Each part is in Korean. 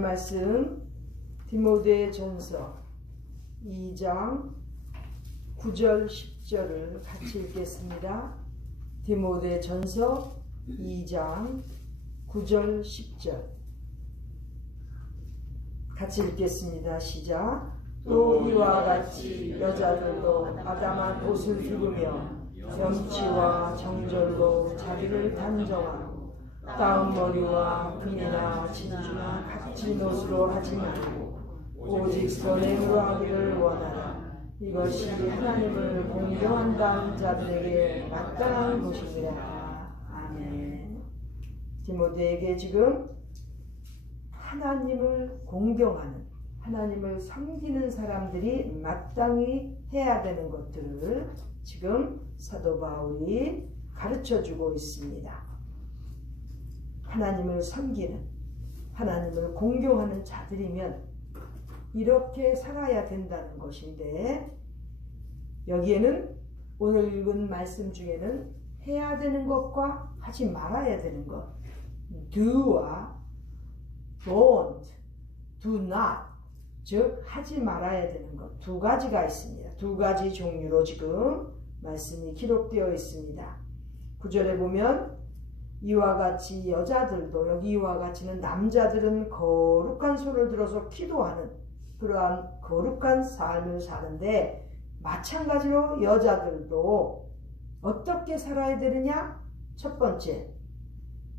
말씀 디모데전서 2장 9절 10절을 같이 읽겠습니다. 디모데전서 2장 9절 10절 같이 읽겠습니다. 시작. 또 이와 같이 여자들도 아담한 옷을 입으며 염치와 정절로 자기를 단정하고 따은 머리와 금이나 진주나 값진 옷으로 하지 말고 오직 선행으로 하기를 원하라. 이것이 하나님을 공경한다는 자들에게 마땅한 것이니라. 아멘. 디모데에게 지금 하나님을 공경하는, 하나님을 섬기는 사람들이 마땅히 해야 되는 것들을 지금 사도 바울이 가르쳐주고 있습니다. 하나님을 섬기는, 하나님을 공경하는 자들이면 이렇게 살아야 된다는 것인데, 여기에는 오늘 읽은 말씀 중에는 해야 되는 것과 하지 말아야 되는 것, do와 don't, do not, 즉 하지 말아야 되는 것 두 가지가 있습니다. 두 가지 종류로 지금 말씀이 기록되어 있습니다. 9절에 보면 이와 같이 여자들도, 여기 이와 같이는 남자들은 거룩한 소를 들어서 기도하는 그러한 거룩한 삶을 사는데, 마찬가지로 여자들도 어떻게 살아야 되느냐? 첫 번째,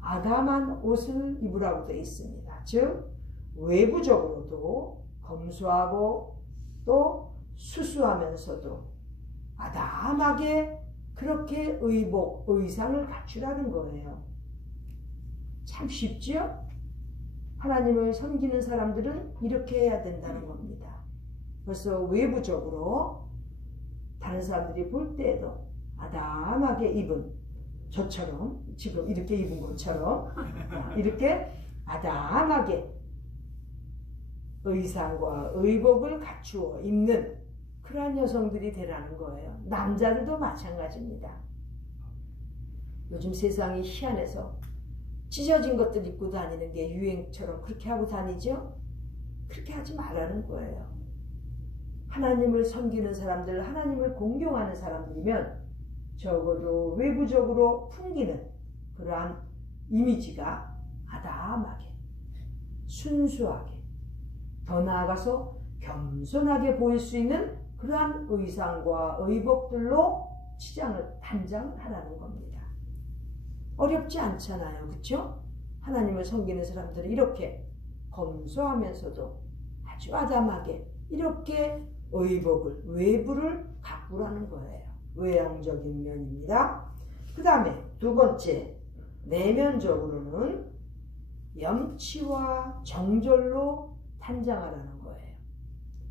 아담한 옷을 입으라고 되어 있습니다. 즉 외부적으로도 검소하고 또 수수하면서도 아담하게 그렇게 의복, 의상을 갖추라는 거예요. 참 쉽지요? 하나님을 섬기는 사람들은 이렇게 해야 된다는 겁니다. 그래서 외부적으로 다른 사람들이 볼 때에도 아담하게 입은, 저처럼 지금 이렇게 입은 것처럼 이렇게 아담하게 의상과 의복을 갖추어 입는 그러한 여성들이 되라는 거예요. 남자들도 마찬가지입니다. 요즘 세상이 희한해서 찢어진 것들 입고 다니는 게 유행처럼 그렇게 하고 다니죠? 그렇게 하지 말라는 거예요. 하나님을 섬기는 사람들, 하나님을 공경하는 사람들이면 적어도 외부적으로 풍기는 그러한 이미지가 아담하게, 순수하게, 더 나아가서 겸손하게 보일 수 있는 그러한 의상과 의복들로 단장을 하라는 겁니다. 어렵지 않잖아요. 그렇죠? 하나님을 섬기는 사람들은 이렇게 검소하면서도 아주 아담하게 이렇게 의복을, 외부를 가꾸라는 거예요. 외향적인 면입니다. 그 다음에 두 번째, 내면적으로는 염치와 정절로 단장하라는 거예요.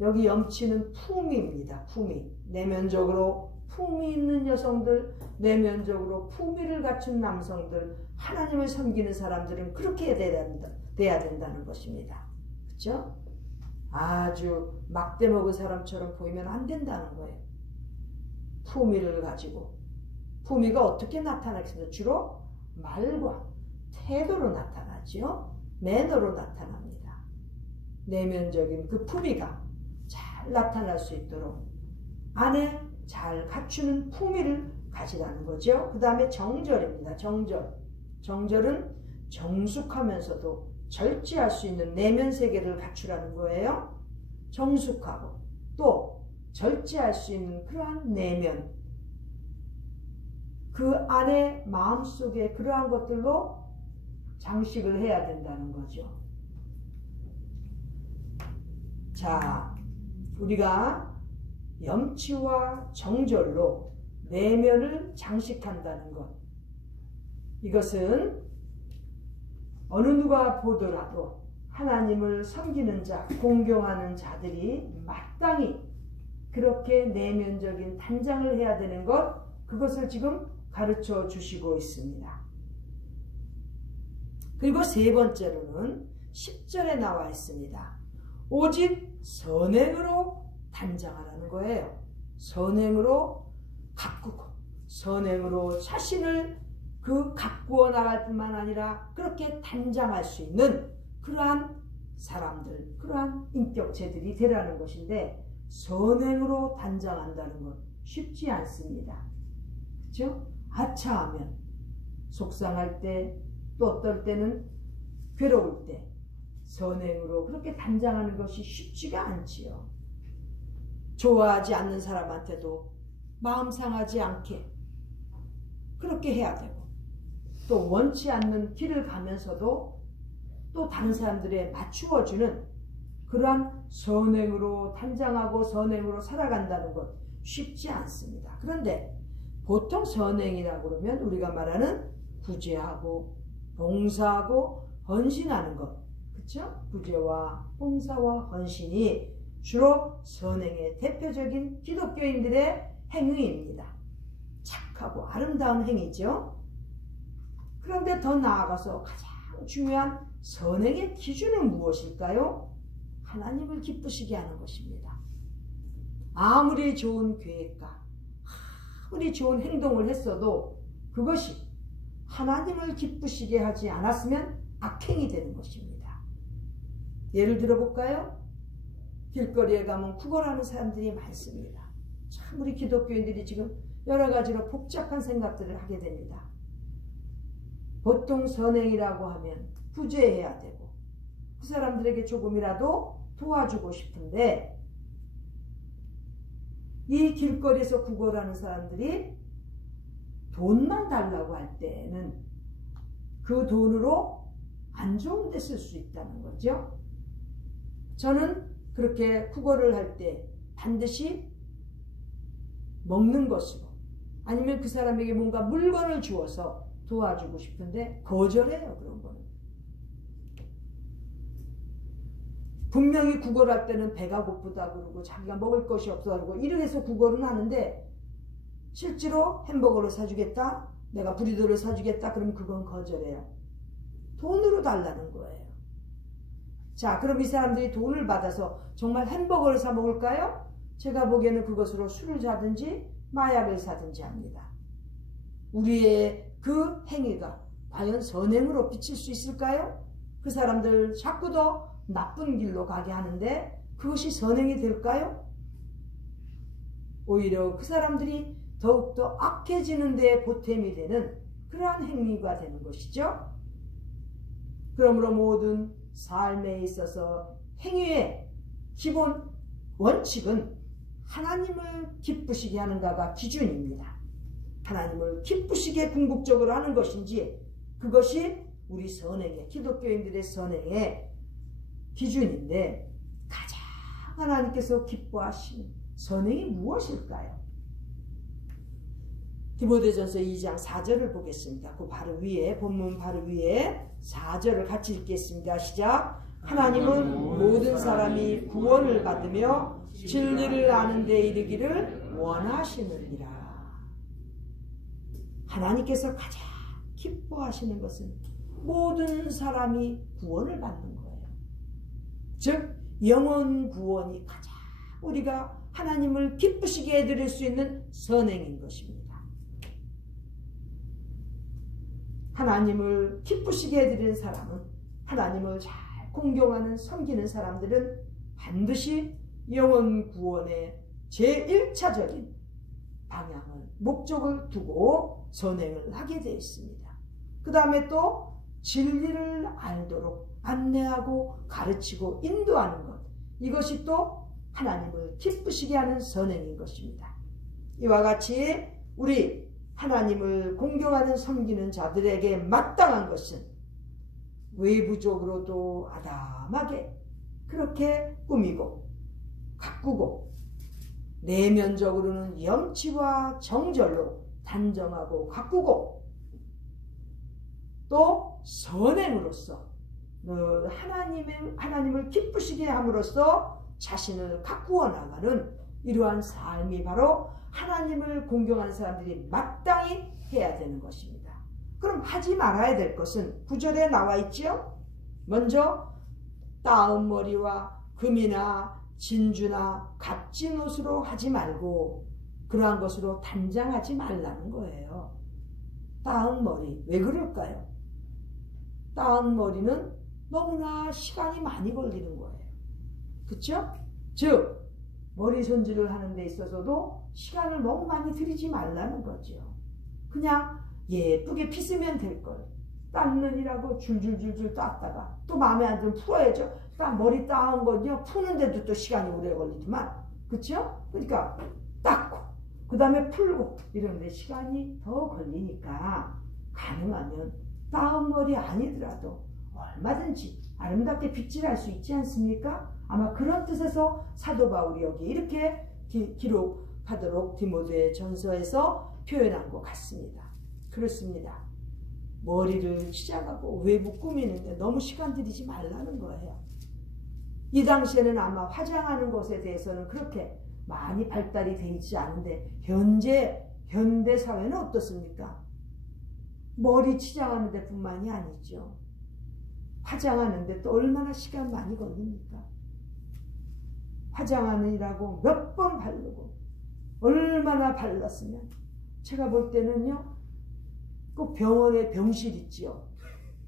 여기 염치는 품위입니다. 품위. 내면적으로 품위 있는 여성들, 내면적으로 품위를 갖춘 남성들, 하나님을 섬기는 사람들은 그렇게 돼야 된다는 것입니다. 그렇죠? 아주 막대 먹은 사람처럼 보이면 안 된다는 거예요. 품위를 가지고. 품위가 어떻게 나타나겠습니까? 주로 말과 태도로 나타나죠. 매너로 나타납니다. 내면적인 그 품위가 잘 나타날 수 있도록 안에 잘 갖추는 품위를 가지라는 거죠. 그 다음에 정절입니다. 정절은 정숙하면서도 절제할 수 있는 내면 세계를 갖추라는 거예요. 정숙하고 또 절제할 수 있는 그러한 내면, 그 안에 마음속에 그러한 것들로 장식을 해야 된다는 거죠. 자, 우리가 염치와 정절로 내면을 장식한다는 것, 이것은 어느 누가 보더라도 하나님을 섬기는 자, 공경하는 자들이 마땅히 그렇게 내면적인 단장을 해야 되는 것, 그것을 지금 가르쳐 주시고 있습니다. 그리고 세 번째로는 10절에 나와 있습니다. 오직 선행으로 단장하라는 거예요. 선행으로 가꾸고, 선행으로 자신을 가꾸어 나갈 뿐만 아니라 그렇게 단장할 수 있는 그러한 사람들, 그러한 인격체들이 되라는 것인데 선행으로 단장한다는 건 쉽지 않습니다. 그렇죠? 아차하면 속상할 때, 또 어떨 때는 괴로울 때 선행으로 그렇게 단장하는 것이 쉽지가 않지요. 좋아하지 않는 사람한테도 마음 상하지 않게 그렇게 해야 되고, 또 원치 않는 길을 가면서도 또 다른 사람들에 맞추어주는 그러한 선행으로 단장하고 선행으로 살아간다는 것 쉽지 않습니다. 그런데 보통 선행이라고 그러면 우리가 말하는 구제하고 봉사하고 헌신하는 것, 그렇죠? 구제와 봉사와 헌신이 주로 선행의 대표적인 기독교인들의 행위입니다. 착하고 아름다운 행위죠. 그런데 더 나아가서 가장 중요한 선행의 기준은 무엇일까요? 하나님을 기쁘시게 하는 것입니다. 아무리 좋은 계획과 아무리 좋은 행동을 했어도 그것이 하나님을 기쁘시게 하지 않았으면 악행이 되는 것입니다. 예를 들어 볼까요? 길거리에 가면 구걸하는 사람들이 많습니다. 참 우리 기독교인들이 지금 여러 가지로 복잡한 생각들을 하게 됩니다. 보통 선행이라고 하면 구제해야 되고 그 사람들에게 조금이라도 도와주고 싶은데, 이 길거리에서 구걸하는 사람들이 돈만 달라고 할 때는 그 돈으로 안 좋은 데 쓸 수 있다는 거죠. 저는 그렇게 구걸을 할 때 반드시 먹는 것으로 아니면 그 사람에게 뭔가 물건을 주어서 도와주고 싶은데 거절해요. 그런 거는. 분명히 구걸할 때는 배가 고프다 그러고 자기가 먹을 것이 없어 그러고 이래서 구걸은 하는데, 실제로 햄버거를 사주겠다, 내가 브리도를 사주겠다 그러면 그건 거절해요. 돈으로 달라는 거예요. 자, 그럼 이 사람들이 돈을 받아서 정말 햄버거를 사 먹을까요? 제가 보기에는 그것으로 술을 사든지 마약을 사든지 합니다. 우리의 그 행위가 과연 선행으로 비칠 수 있을까요? 그 사람들 자꾸 더 나쁜 길로 가게 하는데 그것이 선행이 될까요? 오히려 그 사람들이 더욱더 악해지는 데 보탬이 되는 그러한 행위가 되는 것이죠. 그러므로 모든 삶에 있어서 행위의 기본 원칙은 하나님을 기쁘시게 하는가가 기준입니다. 하나님을 기쁘시게 궁극적으로 하는 것인지, 그것이 우리 선행의, 기독교인들의 선행의 기준인데, 가장 하나님께서 기뻐하시는 선행이 무엇일까요? 디모데전서 2장 4절을 보겠습니다. 그 바로 위에, 본문 바로 위에 4절을 같이 읽겠습니다. 시작. 하나님은 모든 사람이 구원을 받으며 진리를 아는 데 이르기를 원하시느니라. 하나님께서 가장 기뻐하시는 것은 모든 사람이 구원을 받는 거예요. 즉 영혼 구원이 가장 우리가 하나님을 기쁘시게 해드릴 수 있는 선행인 것입니다. 하나님을 기쁘시게 해드리는 사람은, 하나님을 잘 공경하는 섬기는 사람들은 반드시 영혼 구원의 제1차적인 방향을, 목적을 두고 선행을 하게 되어 있습니다. 그 다음에 또 진리를 알도록 안내하고 가르치고 인도하는 것, 이것이 또 하나님을 기쁘시게 하는 선행인 것입니다. 이와 같이 우리 하나님을 공경하는 섬기는 자들에게 마땅한 것은 외부적으로도 아담하게 그렇게 꾸미고 가꾸고, 내면적으로는 염치와 정절로 단정하고 가꾸고, 또 선행으로서 하나님을 기쁘시게 함으로써 자신을 가꾸어 나가는 이러한 삶이 바로 하나님을 공경하는 사람들이 마땅히 해야 되는 것입니다. 그럼 하지 말아야 될 것은 9절에 나와 있죠. 먼저 따은 머리와 금이나 진주나 값진 옷으로 하지 말고 그러한 것으로 단장하지 말라는 거예요. 따은 머리, 왜 그럴까요? 따은 머리는 너무나 시간이 많이 걸리는 거예요. 그쵸? 즉 머리 손질을 하는 데 있어서도 시간을 너무 많이 들이지 말라는 거죠. 그냥 예쁘게 빗으면 될걸. 닦느니라고 줄줄줄줄 땄다가 또 마음에 안 들면 풀어야죠. 머리 따은 건요 푸는데도 또 시간이 오래 걸리지만, 그쵸? 그러니까 닦고 그 다음에 풀고 이런데 시간이 더 걸리니까 가능하면 따은 머리 아니더라도 얼마든지 아름답게 빗질할 수 있지 않습니까? 아마 그런 뜻에서 사도 바울이 여기 이렇게 기록하도록 디모데 전서에서 표현한 것 같습니다. 그렇습니다. 머리를 치장하고 외부 꾸미는데 너무 시간 들이지 말라는 거예요. 이 당시에는 아마 화장하는 것에 대해서는 그렇게 많이 발달이 되어 있지 않은데 현대 사회는 어떻습니까? 머리 치장하는 데 뿐만이 아니죠. 화장하는데 또 얼마나 시간 많이 걸립니까? 화장하느라고 몇 번 바르고 얼마나 발랐으면, 제가 볼 때는요 꼭 병원에 병실 있지요.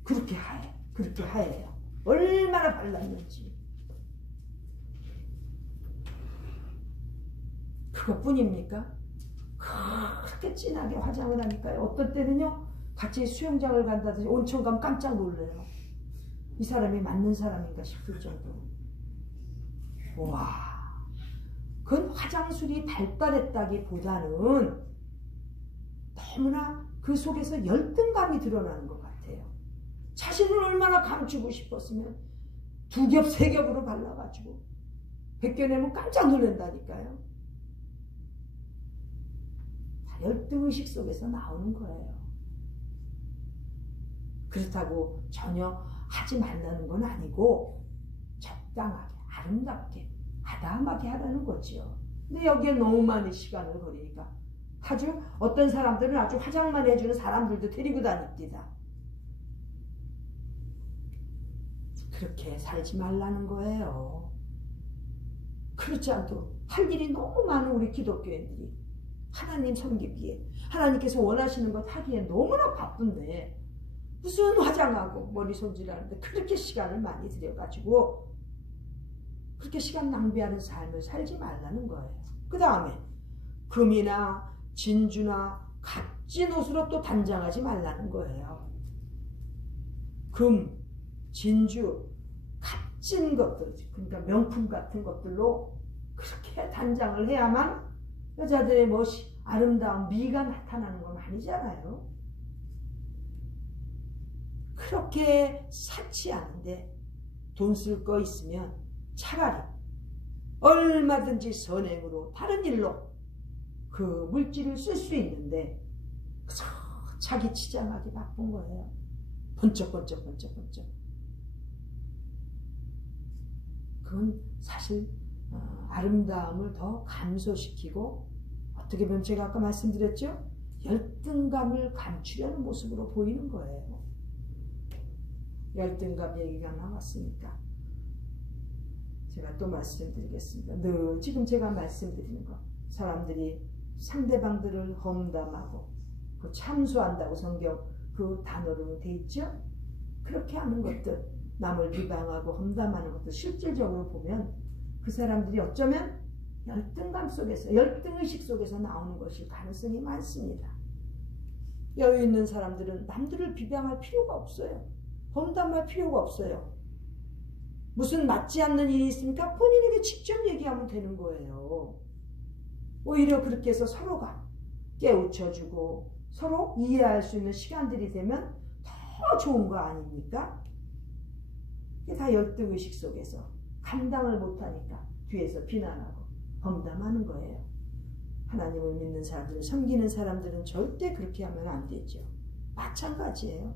그렇게 하얘요. 얼마나 발랐는지. 그것뿐입니까? 그렇게 진하게 화장을 하니까요. 어떤 때는요 같이 수영장을 간다든지 온천 가면 깜짝 놀래요. 이 사람이 맞는 사람인가 싶을 정도로. 와, 그건 화장술이 발달했다기보다는 너무나 그 속에서 열등감이 드러나는 것 같아요. 자신을 얼마나 감추고 싶었으면 2겹, 3겹으로 발라가지고 벗겨내면 깜짝 놀란다니까요. 다 열등의식 속에서 나오는 거예요. 그렇다고 전혀 하지 말라는 건 아니고 적당하게 아름답게 아담하게 하라는 거지요. 근데 여기에 너무 많이 시간을 걸리니까 아주 어떤 사람들은 아주 화장만 해주는 사람들도 데리고 다닙니다. 그렇게 살지 말라는 거예요. 그렇지 않도록 할 일이 너무 많은 우리 기독교인들이 하나님 섬기기에, 하나님께서 원하시는 것 하기에 너무나 바쁜데 무슨 화장하고 머리 손질하는데 그렇게 시간을 많이 들여가지고 그렇게 시간 낭비하는 삶을 살지 말라는 거예요. 그 다음에 금이나 진주나 값진 옷으로 또 단장하지 말라는 거예요. 금, 진주, 값진 것들, 그러니까 명품 같은 것들로 그렇게 단장을 해야만 여자들의 멋이, 아름다운 미가 나타나는 건 아니잖아요. 그렇게 사치 않은데 돈 쓸 거 있으면 차라리 얼마든지 선행으로 다른 일로 그 물질을 쓸 수 있는데 자기 치장하기 바쁜 거예요. 번쩍번쩍. 그건 사실 아름다움을 더 감소시키고, 어떻게 보면 제가 아까 말씀드렸죠? 열등감을 감추려는 모습으로 보이는 거예요. 열등감 얘기가 나왔으니까 제가 또 말씀드리겠습니다. 늘 지금 제가 말씀드리는 거, 사람들이 상대방들을 험담하고 그 참수한다고 성경 그 단어로 돼 있죠? 그렇게 하는 것들, 남을 비방하고 험담하는 것들 실질적으로 보면 그 사람들이 어쩌면 열등감 속에서, 열등의식 속에서 나오는 것일 가능성이 많습니다. 여유 있는 사람들은 남들을 비방할 필요가 없어요. 험담할 필요가 없어요. 무슨 맞지 않는 일이 있습니까? 본인에게 직접 얘기하면 되는 거예요. 오히려 그렇게 해서 서로가 깨우쳐주고 서로 이해할 수 있는 시간들이 되면 더 좋은 거 아닙니까? 이게 다 열등의식 속에서 감당을 못하니까 뒤에서 비난하고 험담하는 거예요. 하나님을 믿는 사람들, 섬기는 사람들은 절대 그렇게 하면 안 되죠. 마찬가지예요.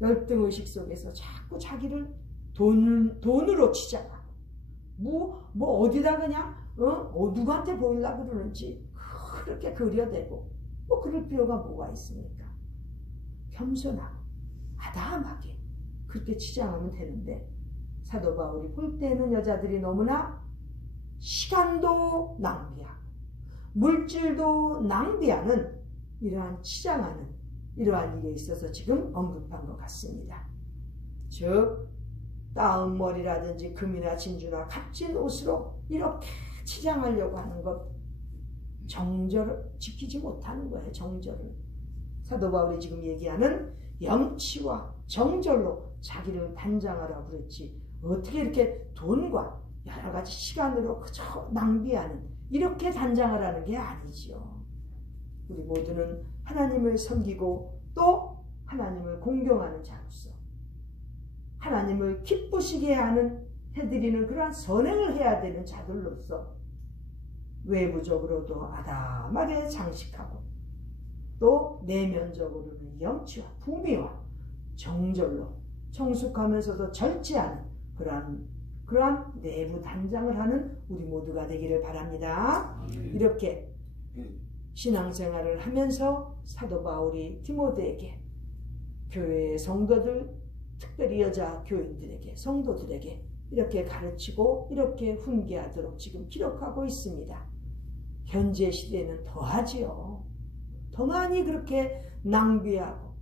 열등의식 속에서 자꾸 자기를 돈으로 치장하고 뭐 어디다 그냥 누구한테 보이려고 그러는지 그렇게 그려대고 뭐 그럴 필요가 뭐가 있습니까? 겸손하고 아담하게 그렇게 치장하면 되는데, 사도 바울이 볼 때는 여자들이 너무나 시간도 낭비하고 물질도 낭비하는 이러한 치장하는 이러한 일에 있어서 지금 언급한 것 같습니다. 즉 따은 머리라든지 금이나 진주나 값진 옷으로 이렇게 치장하려고 하는 것, 정절을 지키지 못하는 거예요. 정절을. 사도 바울이 지금 얘기하는 염치와 정절로 자기를 단장하라고 그랬지, 어떻게 이렇게 돈과 여러 가지 시간으로 그저 낭비하는, 이렇게 단장하라는 게 아니지요. 우리 모두는 하나님을 섬기고 또 하나님을 공경하는 자로서 하나님을 기쁘시게 하는, 해드리는 그러한 선행을 해야 되는 자들로서 외부적으로도 아담하게 장식하고 또 내면적으로는 염치와 부미와 정절로 청숙하면서도 절제하는 그러한 내부 단장을 하는 우리 모두가 되기를 바랍니다. 이렇게 신앙생활을 하면서 사도 바울이 디모데에게, 교회의 성도들, 특별히 여자 교인들에게, 성도들에게 이렇게 가르치고 이렇게 훈계하도록 지금 기록하고 있습니다. 현재 시대는 더하지요. 더 많이 그렇게 낭비하고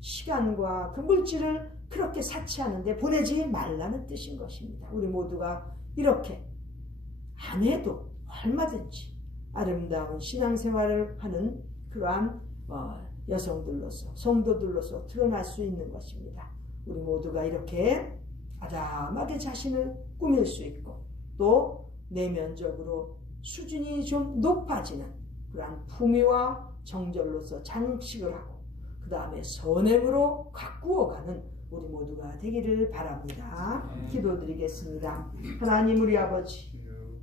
시간과 그 물질을 그렇게 사치하는데 보내지 말라는 뜻인 것입니다. 우리 모두가 이렇게 안 해도 얼마든지 아름다운 신앙생활을 하는 그러한 여성들로서, 성도들로서 드러날 수 있는 것입니다. 우리 모두가 이렇게 아담하게 자신을 꾸밀 수 있고 또 내면적으로 수준이 좀 높아지는 그러한 품위와 정절로서 장식을 하고 그 다음에 선행으로 가꾸어가는 우리 모두가 되기를 바랍니다. 기도드리겠습니다. 하나님, 우리 아버지,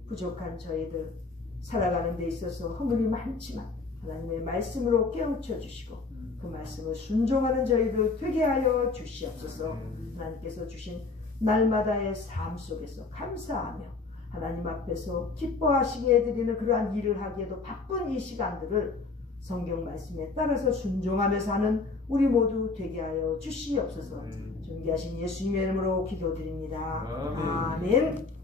부족한 저희들 살아가는 데 있어서 허물이 많지만 하나님의 말씀으로 깨우쳐 주시고 그 말씀을 순종하는 저희들 되게 하여 주시옵소서. 하나님께서 주신 날마다의 삶 속에서 감사하며 하나님 앞에서 기뻐하시게 해드리는 그러한 일을 하기에도 바쁜 이 시간들을 성경 말씀에 따라서 순종하며 사는 우리 모두 되게 하여 주시옵소서. 존귀하신 예수님의 이름으로 기도드립니다. 아멘.